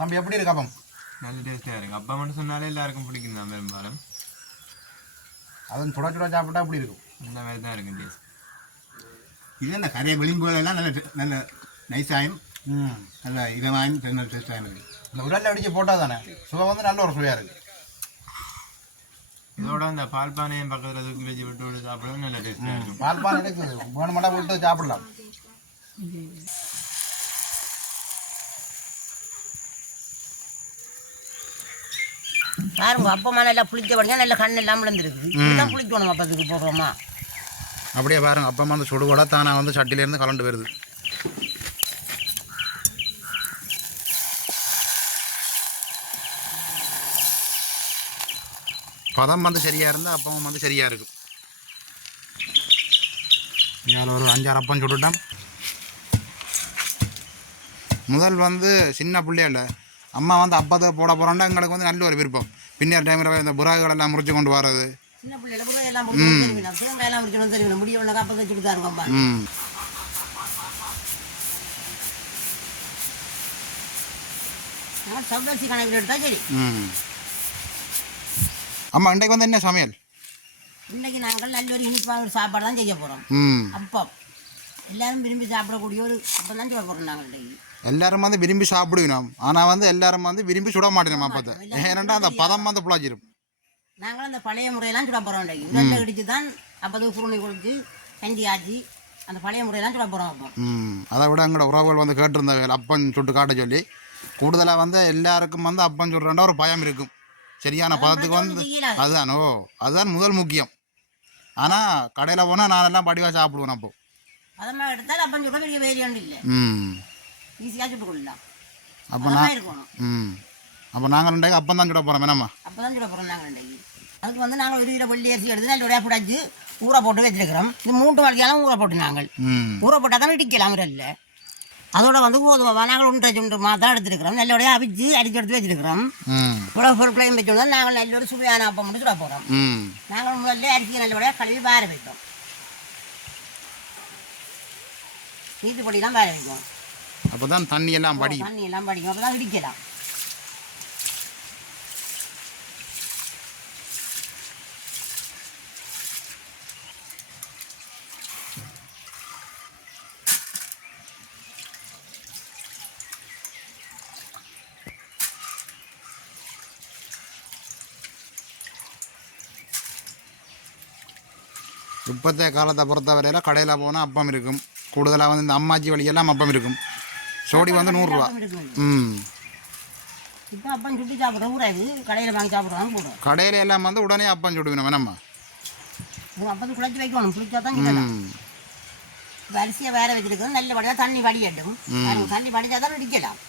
தம்பி எப்படி இருக்கு அப்பம்? நல்ல டேஸ்ட்டாக இருக்குது. அப்பா மட்டும் சொன்னாலே எல்லாருக்கும் பிடிக்கும் தான் பெரும்பாலும். அதுவும் சுட சுட சாப்பிட்டா அப்படி இருக்கும். இந்த மாதிரி தான் இருக்கும் டேஸ்ட். இது என்ன கரையை விளிம்புகளெல்லாம் நல்ல நல்ல நைஸாயும் நல்ல இதமாயும் நல்ல டேஸ்டாகவும் இருக்குது. இந்த உரல்ல அடித்து போட்டால் தானே சுவை வந்து நல்ல ஒரு சுவையாக இருக்குது. இதோட அந்த பால் பானையும் பக்கத்தில் தூக்கி வச்சு விட்டு சாப்பிடுறது நல்ல டேஸ்ட்டாக இருக்கும். பால் பானை இருக்குது, வேணுமெண்டா விட்டு சாப்பிடலாம். பாருங்க அப்பமா நல்லா புளிச்ச படியா நல்ல கண் எல்லாம் விழுந்துருக்கு. இதுதான் புளிக்கணும் அப்பத்துக்கு போடுறோமா. அப்படியே பாருங்க அப்பமா அந்த சுடுகோட தானே வந்து சட்டிலேருந்து கலண்டு வருது. பதம் வந்து சரியாக இருந்தால் அப்பமும் வந்து சரியாக இருக்கும். இதில் ஒரு 5-6 அப்பம் சுட்டுட்டோம். முதல் வந்து சின்ன பிள்ளையில அம்மா வந்து அப்பத்தை போட போகிறோன்னா எங்களுக்கு வந்து நல்ல ஒரு விருப்பம். பின்னர் டைமில் இந்த புறாக்கள் எல்லாம் முறிச்சு கொண்டு வர்றது. சின்ன பிள்ளைல கூட எல்லாம் தேங்காயெல்லாம் முடிக்கணும் தெரியும். முடிய உள்ள அப்பத்தை வச்சுட்டு தான் இருக்கோம்ப்பா. சந்தோஷி கணக்கில் எடுத்தால் சரி. அம்மா இன்றைக்கு வந்து என்ன சமையல்? இன்றைக்கு நாங்கள் நல்ல ஒரு இனிப்பான ஒரு சாப்பாடு தான் செய்ய போகிறோம். அப்பம் எல்லாரும் விரும்பி சாப்பிடக்கூடிய ஒரு அப்பம் தான் செய்ய போகிறோம் நாங்கள் இன்றைக்கு. எல்லாரும் வந்து விரும்பி சாப்பிடுவோம். ஆனால் வந்து எல்லாரும் வந்து விரும்பி சுட மாட்டேன் அப்பத்தை. ஏன்னா அந்த பதம் வந்து புளாச்சிரும். நாங்களும் அந்த பழைய முறையெல்லாம் சுட போகிறோம். இன்றைக்கு உடனே இடித்து தான் அப்போது குருணி கொடுத்து கஞ்சி ஆச்சு அந்த பழைய முறையெல்லாம் சுட போகிறோம். அப்போ அதை விட எங்களோட உறவுகள் வந்து கேட்டிருந்தாங்க அப்பம் சுட்டு காட்ட சொல்லி. கூடுதலாக வந்து எல்லாருக்கும் வந்து அப்பம் சுடுறேன்டா ஒரு பயம் இருக்கும். சரியான பதத்துக்கு வந்து அதுதான் அதுதான் முதல் முக்கியம். ஆனால் கடையில் போனால் நான் எல்லாம் படிவாக சாப்பிடுவேன். அப்போ அதமாக எடுத்தால் அப்பம் சுட பெரிய வேலையாண்டு இல்லை. ஈஸியாக சுட்டு கொள்ளலாம். அப்போ நான் அப்போ நாங்கள் ரெண்டாயிரம் அப்போ தான் சுட போகிறோம். என்னம்மா அப்போ தான் சுட போகிறோம் நாங்கள் ரெண்டாயிரம். அதுக்கு வந்து நாங்கள் 1 கிலோ வெள்ளி அரிசி எடுத்து நல்ல உடையாக பிடிச்சி ஊற போட்டு வச்சுருக்கிறோம். இது 3 வாழ்க்கையாலும் ஊற போட்டு நாங்கள் ஊற போட்டால் தான் இடிக்கலாம் இல்லை. அதோட வந்து கோதுமை நாங்கள் 1.5 தான் எடுத்துருக்கிறோம். நல்ல உடையாக அவிச்சு அடிச்சு எடுத்து வச்சுருக்கிறோம். இவ்வளோ பொருட்களையும் வச்சு நாங்கள் நல்ல ஒரு சுவையான அப்பம் மட்டும் சுட போகிறோம். நாங்கள் முதல்ல அரிசியை நல்ல உடையாக கழுவி வேற வைத்தோம். நீத்துப்பொடியெல்லாம் வேற வைக்கும். அப்போ தான் தண்ணி எல்லாம் படிக்கும். அப்போ தான் இடிக்கலாம். இப்போத்தைய காலத்தை பொறுத்த வரையில் கடையில் போனால் அப்பம் இருக்கும். கூடுதலாக வந்து இந்த அம்மாச்சி வழியெல்லாம் அப்பம் இருக்கும். சோடி வந்து 100 ரூபா. இப்போ அப்பம் சுட்டி சாப்பிட்றோம். ஊராது கடையில் வாங்கி சாப்பிட்றோம். போடுறோம் கடையில் எல்லாம் வந்து உடனே அப்பம் சுடுவேணும். வேணாம்மா அப்போ குழச்சி வைக்கணும். குளிச்சா தான் கிட்டலாம். அரிசியை வேற வச்சுருக்கோம். நல்ல படியாக தண்ணி வடியட்டும். தண்ணி வடிச்சா தான் இடிக்கலாம்.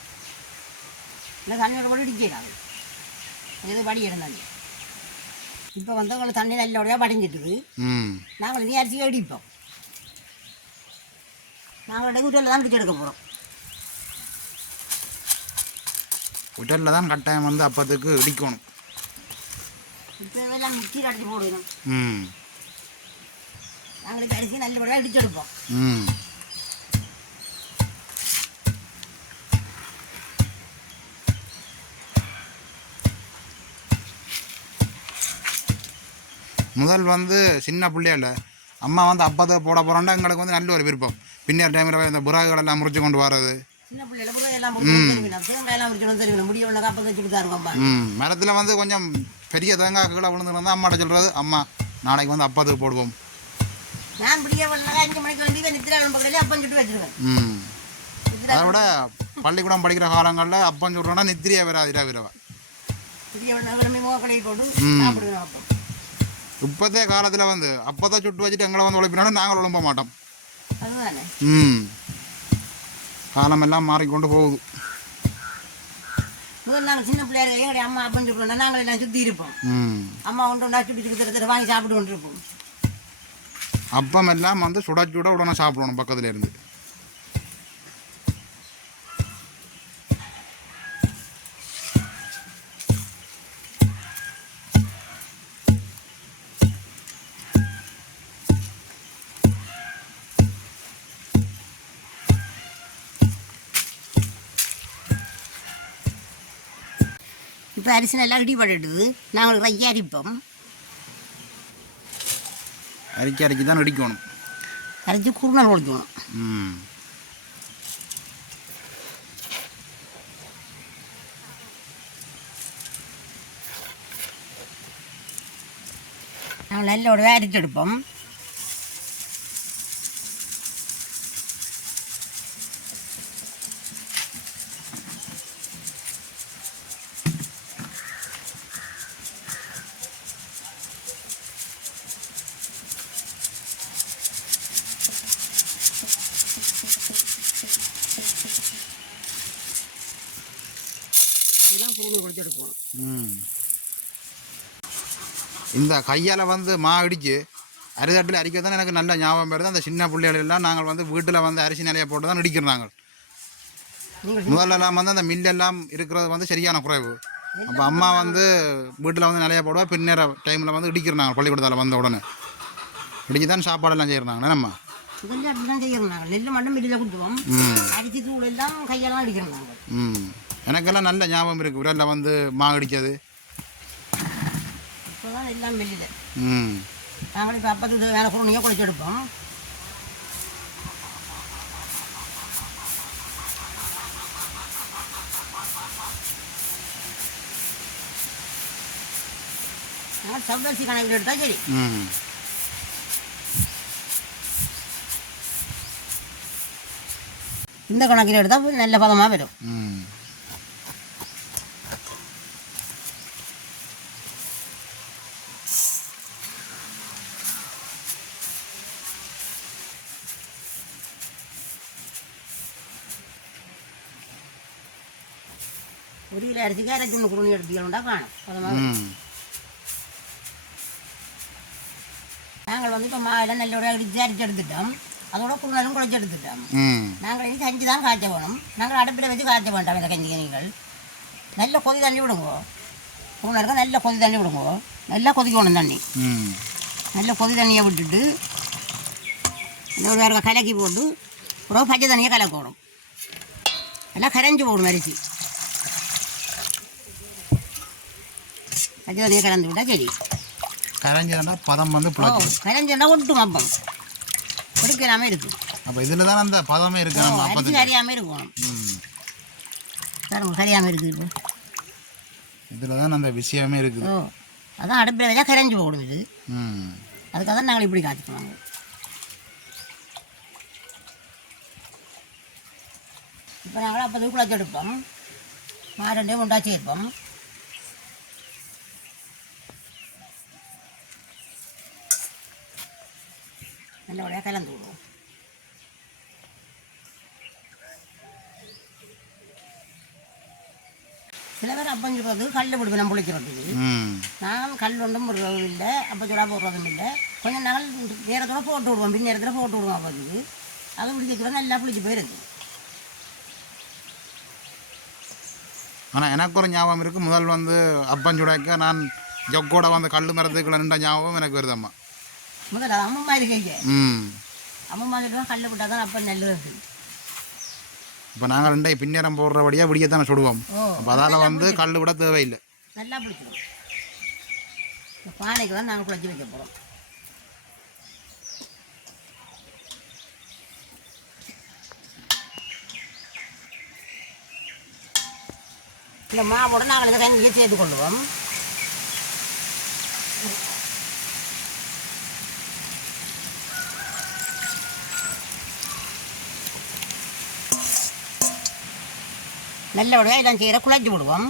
இல்லை தண்ணியோட கூட இடிக்கலாம். எது வடியிடும் தண்ணி. இப்போ வந்து உங்களுக்கு தண்ணி நல்லபடியாக வடிஞ்சிட்டுது. நாங்கள் நீ அரிசியை இடிப்போம். நாங்கள் உடலில் தான் பிடிச்சி எடுக்க போகிறோம். உடலில் தான் கட்டாயம் வந்து அப்பத்துக்கு இடிக்கணும். இப்போ இதெல்லாம் மிக்சியில் அடித்து போடணும். நாங்களுக்கு அரிசி நல்லபடியாக இடிச்செடுப்போம். முதல் வந்து சின்ன பிள்ளையில அம்மா வந்து அப்பத்தை போட போகிறோன்னா எங்களுக்கு வந்து நல்ல ஒரு விருப்பம். பின்னர் டைமில் இந்த புறாக்கள் எல்லாம் முறிச்சு கொண்டு வர்றது. சின்ன பிள்ளைல கூட எல்லாம் தேங்காயெல்லாம் முடிக்கணும் தெரியும். முடிய உள்ள அப்பத்தை வச்சுட்டு தான் இருக்கோம். மரத்தில் வந்து கொஞ்சம் பெரிய தேங்காய் கீழே விழுந்துருந்தா அம்மாட்ட சொல்கிறது, அம்மா நாளைக்கு வந்து அப்பத்துக்கு போடுவோம். நான் பிடிக்க 5 மணிக்கு வந்து நித்திரை பக்கத்துலேயே அப்பம் சுட்டு வச்சுருவேன். அதை விட பள்ளிக்கூடம் படிக்கிற காலங்களில் அப்பம் சுடுறோன்னா நித்திரியாக வராது. இரவா கடையை போட்டு சாப்பிடுவேன். அப்பம் இப்போதே காலத்தில் வந்து அப்போதான் சுட்டு வச்சுட்டு எங்களை வந்து உழைப்பினாலும் நாங்கள் உழம்ப மாட்டோம். அதுதானே காலமெல்லாம் மாறிக்கொண்டு போகுது. முதல் நாங்கள் சின்ன பிள்ளையார் எங்களுடைய அம்மா அப்பம் சுட்டுவோம். நாங்கள் எல்லாம் சுற்றி இருப்போம். அம்மா ஒன்று சுட்டி சுற்றி வாங்கி சாப்பிட்டு கொண்டு இருப்போம். அப்பம் எல்லாம் வந்து சுட சுட உடனே சாப்பிடணும் பக்கத்துல இருந்து. இப்போ அரிசி நல்லா இடிபட்டுடுது. நாங்கள் இறக்கி அரிப்போம். அரிக்கி தான் இடிக்கணும். அரைச்சி குருணல் ஒழிக்கணும். நாங்கள் நல்லோட அரிச்செடுப்போம். இதெல்லாம் குருணல் ஒழிச்செடுக்கணும். இந்த கையால் வந்து மா இடித்து அரிதட்டில் அரிக்க தான் எனக்கு நல்ல ஞாபகம் வருது. அந்த சின்ன பிள்ளைகளெல்லாம் நாங்கள் வந்து வீட்டில் வந்து அரிசி நிலையை போட்டு தான் இடிக்கிறாங்க. முதல்லலாம் வந்து அந்த மில்லெல்லாம் இருக்கிறது வந்து சரியான குறைவு. அப்போ அம்மா வந்து வீட்டில் வந்து நிலையை போடுவா, பின்னேற டைமில் வந்து இடிக்கிறாங்க. பள்ளிக்கூடத்தில் வந்த உடனே இடிச்சு தான் சாப்பாடெல்லாம் செய்கிறாங்க. நம்ம இதெல்லாம் அப்படி தான் செய்கிறோம். நாங்கள் நெல் மட்டும் மில்லில் கொடுத்துருவோம். அரிசி தூள் எல்லாம் கையெல்லாம் அடிக்கிறோம் நாங்கள். எனக்கெல்லாம் நல்ல ஞாபகம் இருக்குது விரலில் வந்து மா இடித்தது. இப்போ தான் எல்லாம் மில்லில். நாங்கள் இப்போ அப்பத்துக்கு வேலை குருணையாக குழைச்சி எடுப்போம். நாங்கள் சவ்வரிசி கணக்கில் எடுத்தால் சரி. இந்த கணக்கில் எடுத்தால் நல்ல பதமாக வரும். ஒரு கிலோ அரிசிக்கு அரைச்சி ஒன்று குருணி எடுத்துக்கணும்டா காணும் பதமாக. நாங்கள் வந்து இப்போ மாவில் நல்லோட இடிச்சு அரிச்சு எடுத்துட்டோம். அதோட குருணலும் குழைச்சி எடுத்துட்டோம். நாங்கள் இனி கஞ்சி தான் காய்ச்ச வேணும். நாங்கள் அடுப்பில் வச்சு காய்ச்ச வேண்டாம். இந்த கஞ்சி நீங்கள் நல்ல கொதி தண்ணி விடுங்கோ. குருணருக்கு நல்ல கொதி தண்ணி விடுங்கோ. நல்லா கொதிக்கணும் தண்ணி. நல்ல கொதி தண்ணியை விட்டுட்டு இன்னொரு வேறு கலக்கி போட்டு ஒரு பச்சை தண்ணியை கலக்கணும். எல்லாம் கரைஞ்சி போகணும் அரிசி. பச்சை தண்ணியை கலந்து விட்டால் சரி. கரைஞ்சதுன்னா பதம் வந்து கரைஞ்சா ஒட்டும் அப்பம் பிடிக்காம இருக்கும். அப்போ இதில் தான் அந்த பதமே இருக்கு. அரிசி கரையாமல் இருக்கும். கரையாமல் இருக்குது. இப்போ இதில் தான் அந்த விஷயமே இருக்குது. அதான் அடுப்பில் வச்சா கரைஞ்சி போகணும் இது. அதுக்காக தான் நாங்கள் இப்படி காய்ச்சிக்குவாங்க. இப்போ நாங்கள் அப்போது குழச்சி எடுப்போம். ரெண்டையும் உண்டாச்சி இருப்போம். நல்லபடியாக கலந்து விடுவோம். சில பேர் அப்பம் சொல்கிறது கல் விடுவேன் நம்ம புளிக்கிறதுக்கு. நாங்கள் கல் ஒன்றும் போடுறதும் இல்லை, அப்போ சூடாக போடுறதும் இல்லை. கொஞ்சம் நாள் நேரத்தோடு போட்டு விடுவோம். பின் நேரத்தில் போட்டு விடுவோம். அப்போதுக்கு அது பிடிக்க நல்லா பிடிச்சி போயிருக்கு. ஆனால் எனக்கு ஒரு ஞாபகம் இருக்குது. முதல் வந்து அப்பம் சுடாக்க நான் ஜொக்கோட வந்து கல் மரத்துக்குள்ள நின்ற ஞாபகம் எனக்கு வருது. அம்மா முதல்ல அம்மம்மா இருக்கீங்க. அம்மம்மா தான் கல் விட்டால் தான் அப்போ நல்லது. இப்போ நாங்கள் ரெண்டே பின்னேரம் போடுறபடியாக விடியத்தானே சுடுவோம். அப்போ அதால் வந்து கல் விட தேவையில்லை. நல்லா பிடிச்சிடும். இந்த பானைக்கு தான் நாங்கள் குழச்சி வைக்க போகிறோம். இந்த மாவோட நாங்கள் இந்த கஞ்சியை சேர்த்து கொள்ளுவோம். நல்லபடியாக இதெல்லாம் செய்கிற குழச்சி விடுவோம்.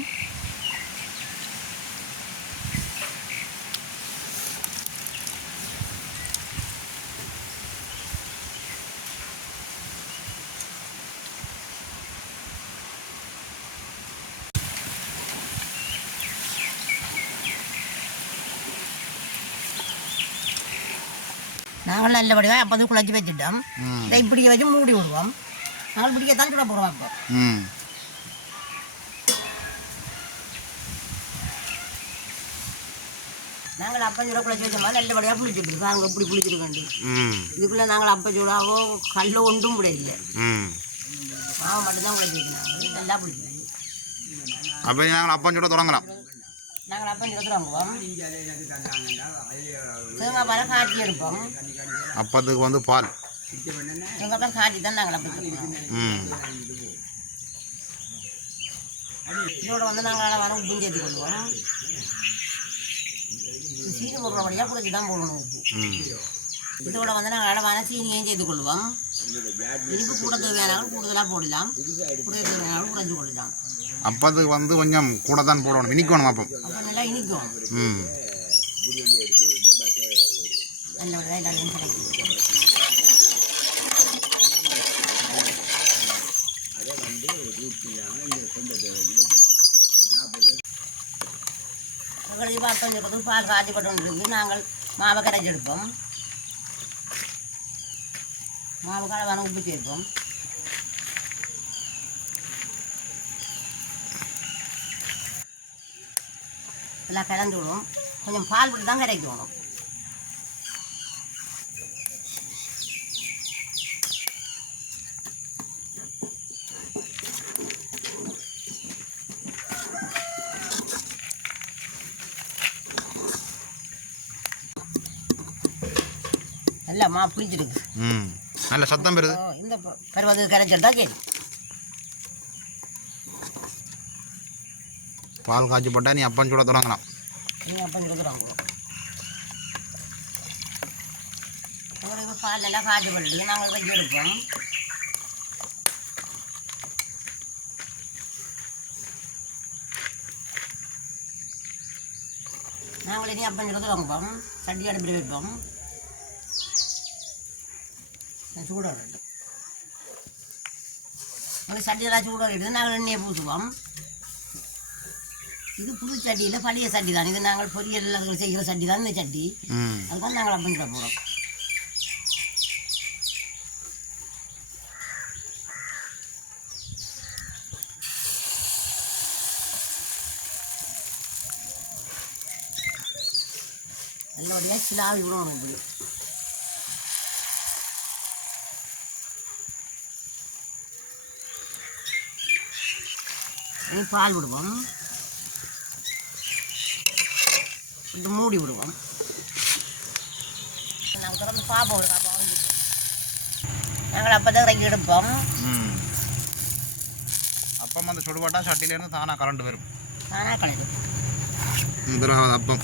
நாங்கள் நல்லபடியாக அப்போது குழச்சி வச்சுட்டோம். இதை இப்படி வச்சு மூடி விடுவோம். நாங்கள் பிடிக்கத்தான் சுட போடுவோம். அப்போ நாங்கள் அப்பம் சூடாக குழச்சி வச்ச மாதிரி நல்லபடியாக புளிச்சிருக்கு. பாருங்க எப்படி புளிச்சிருக்கண்டு. இதுக்குள்ளே நாங்கள் அப்பம் சூடாவோ கல்ல ஒன்றும் கூட இல்லை. மாவு மட்டும்தான் குழச்சி வச்சுனாங்க. நல்லா புளிச்சிருக்கு. அப்போ நாங்கள் அப்பம் சுட தொடங்கலாம். நாங்கள் அப்பம் சுட தொடங்குவோம். தேங்காய் பாலை காய்ச்சி எடுப்போம். அப்பத்துக்கு வந்து பால் தேங்காய் பால் காய்ச்சி தான் நாங்கள் அப்பம் சுடுவோம். இதோட வந்து நாங்கள் அளவான உப்பும் சேர்த்து கொள்வோம். சீனி போடுற வழியாக குறைச்சி தான் போடணும் உப்பு. இதோட வந்து நாங்கள் அளவான சீனியையும் சேர்த்து கொள்வோம். இனிப்பு கூட தேவையானாலும் கூடுதலாக போடலாம், கூட தேவையானாலும் குறைஞ்சி கொள்ளலாம். அப்பத்துக்கு வந்து கொஞ்சம் கூட தான் போடணும், இனிக்கணும் அப்பம். அப்போ நல்லா இனிக்கும். நல்ல எல்லாத்தையும் கிடைக்கும். உங்களுக்கு பார்த்தோம் சொல்கிறது பால் காய்ச்சிப்பட்டு நாங்கள் மாவை கரைச்சி எடுப்போம். மாவு கலவான உப்பு சேர்ப்போம். எல்லாம் கலந்து விடுவோம். கொஞ்சம் பால் விட்டு தான் கரைக்கணும். நல்லா மா பிடிச்சிருக்கு. நல்ல சத்தம் பெறுது. இந்த பருவத்து கரைச்சல் தான் கேள்வி. பால் காய்ச்சி போட்டால் நீ அப்பம் சுட தொடங்கலாம். நீங்கள் அப்பம் சுட தொடங்குவோம். உங்களுக்கு பால் நல்லா காய்ச்சி போட்டு நாங்கள் வச்சு எடுப்போம். நாங்கள் இனி அப்பம் சுட தொடங்குவோம். சட்டி அடுப்பில் வைப்போம். சூடாக இருக்கும். அந்த சட்டியெல்லாம் சூடாக எடுத்து நாங்கள் எண்ணெயை பூசுவோம். இது புது சட்டியில் பழைய சட்டி தான். இது நாங்கள் பொரியல் அதுகள் செய்கிற சட்டி தான் இந்த சட்டி. அதுதான் நாங்கள் அப்பம் சுட போகிறோம். நல்லபடியாக சிலாவி விடணும். இப்படி பால் விடுவோம். இது மூடி விடுவோம். நாங்கள் தொடர்ந்து பாப்போம். ஒரு பாப்பா நாங்கள் அப்போ தான் இறக்கி எடுப்போம். அப்பம் வந்து சுடுபட்டால் சட்டிலேருந்து தானாக கரண்ட் வரும். தானாக கலந்து அப்பம்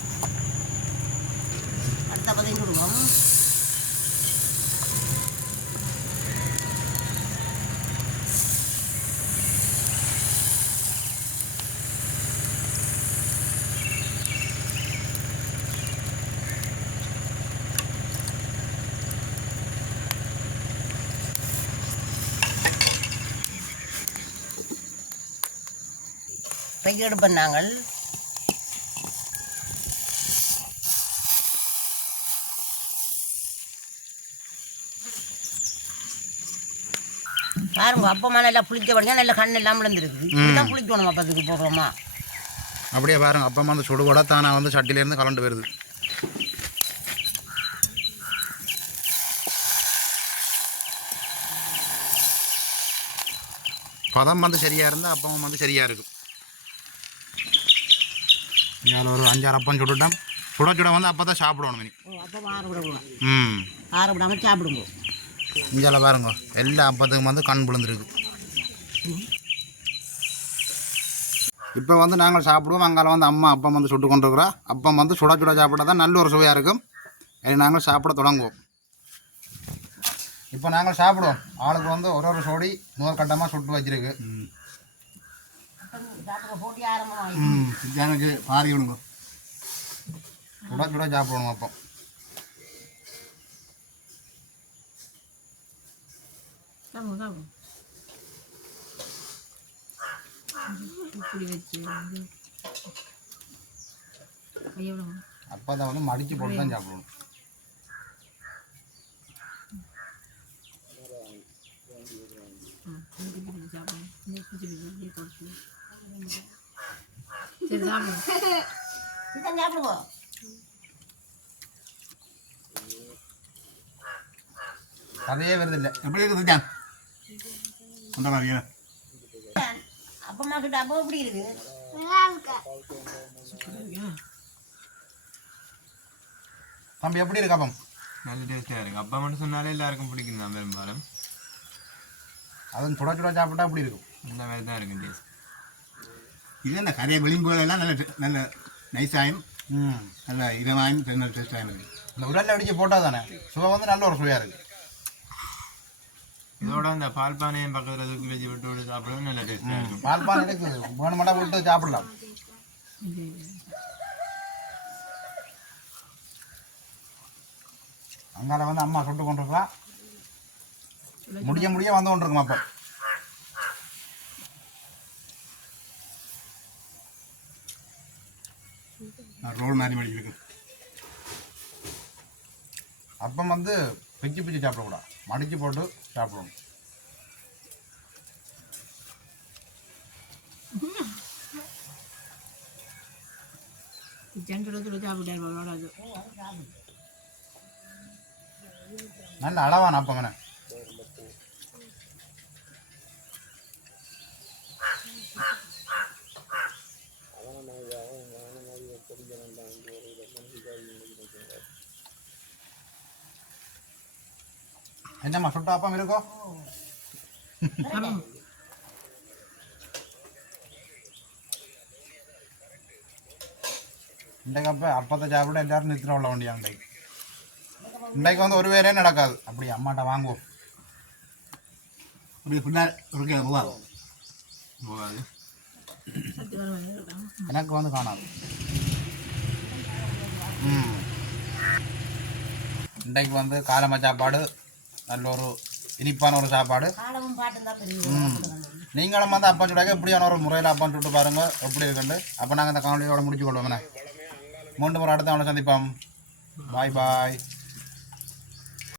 அடுத்த பதையும் விடுவோம். எடுப்போம் நாங்கள். பாருங்க அப்பமா நல்லா புளிச்ச படிங்க நல்ல கண் எல்லாம் விழுந்துருக்கு. இப்படிதான் புளிக்கணும் அப்பத்துக்கு போடுறோமா. அப்படியே பாருங்க அப்பமா வந்து சுடுபட தானே வந்து சட்டிலேருந்து கலண்டு வருது. பதம் வந்து சரியாக இருந்தால் அப்பம் வந்து சரியாக இருக்கும். இதில் ஒரு 5-6 அப்பம் சுட்டுட்டோம். சுட சுட வந்து அப்போ தான் சாப்பிடணும். அப்போ ஆற விடக்கூடாது. ஆற விடாமல் சாப்பிடுங்க. இங்கே பாருங்க எல்லா அப்பத்துக்கும் வந்து கண் விழுந்துருக்கு. இப்போ வந்து நாங்கள் சாப்பிடுவோம். அங்கே வந்து அம்மா அப்பம் வந்து சுட்டு கொண்டிருக்கிறோம். அப்பம் வந்து சுட சுட சாப்பிட்டா தான் நல்ல ஒரு சுவையாக இருக்கும். நாங்கள் சாப்பிட தொடங்குவோம். இப்போ நாங்கள் சாப்பிடுவோம். ஆளுக்கு வந்து ஒரு சோடி முதல் கட்டமாக சுட்டு வச்சிருக்கு. எனக்கு பாரி விடுங்க. சுட சுட சாப்பிடணும் அப்போ. அப்போ தான் வந்து மடித்து போட்டு தான் சாப்பிடணும். கதையே வருதில்லை. எப்படி இருக்குது அந்த மாதிரி அப்பமா கிட்ட அப்போ எப்படி இருக்கு? தம்பி எப்படி இருக்கு அப்பம்? நல்ல டேஸ்ட்டாக இருக்குது. அப்பா மட்டும் சொன்னாலே எல்லாருக்கும் பிடிக்கும் தான் பெரும்பாலும். அதுவும் சுட சுட சாப்பிட்டா அப்படி இருக்கும். இந்த மாதிரி தான் இருக்கும் டேஸ்ட். இது என்ன கரையை விளிம்புகள் எல்லாம் நல்ல நைஸாயும் நல்ல இதமாயும் நல்ல டேஸ்டாயும் இருக்குது. இந்த உரல்ல அடிச்சு போட்டால் தானே சுவை வந்து நல்ல ஒரு சுவையாக இருக்குது. இதோட இந்த பால் பானையும் பக்கத்தில் தூக்கி வச்சு விட்டு சாப்பிடவும் நல்ல டேஸ்ட்டாக இருக்கும். பால் பால் இருக்குது, வேணுமெண்டா விட்டு சாப்பிடலாம். அங்கால வந்து அம்மா சுட்டு கொண்டிருக்கா, முடிய வந்து கொண்டிருக்குமா அப்போ. ரோல் மாதிரி மடிச்சிருக்கு. அப்பம் வந்து பிச்சு பிச்சு சாப்பிடக்கூடாது, மடிச்சு போட்டு சாப்பிடணும். நல்ல அளவான அப்பங்கண்ணே. என்னம்மா சுட்ட அப்பம் இருக்கோ? இன்றைக்கு அப்பத்தை சாப்பிட எல்லாரும் நிறுத்தின உள்ள வண்டியா இன்றைக்கு வந்து ஒரு வேறே நடக்காது. அப்படி அம்மாட்ட வாங்குவோம். அப்படி பின்னால் ஒரு போவாங்க போகாது. எனக்கு வந்து காணாது. இன்றைக்கு வந்து காலமாக சாப்பாடு, நல்ல ஒரு இனிப்பான ஒரு சாப்பாடு. நீங்களும் வந்து அப்பம் சுடாக்க எப்படியான ஒரு முறையில் அப்பம் சுட்டு பாருங்க எப்படி இருக்குண்டு. அப்போ நாங்கள் இந்த காணொலியோட முடிச்சு கொள்வோங்கண்ணே. மீண்டும் ஒரு அடுத்த சந்திப்போம். பாய் பாய்.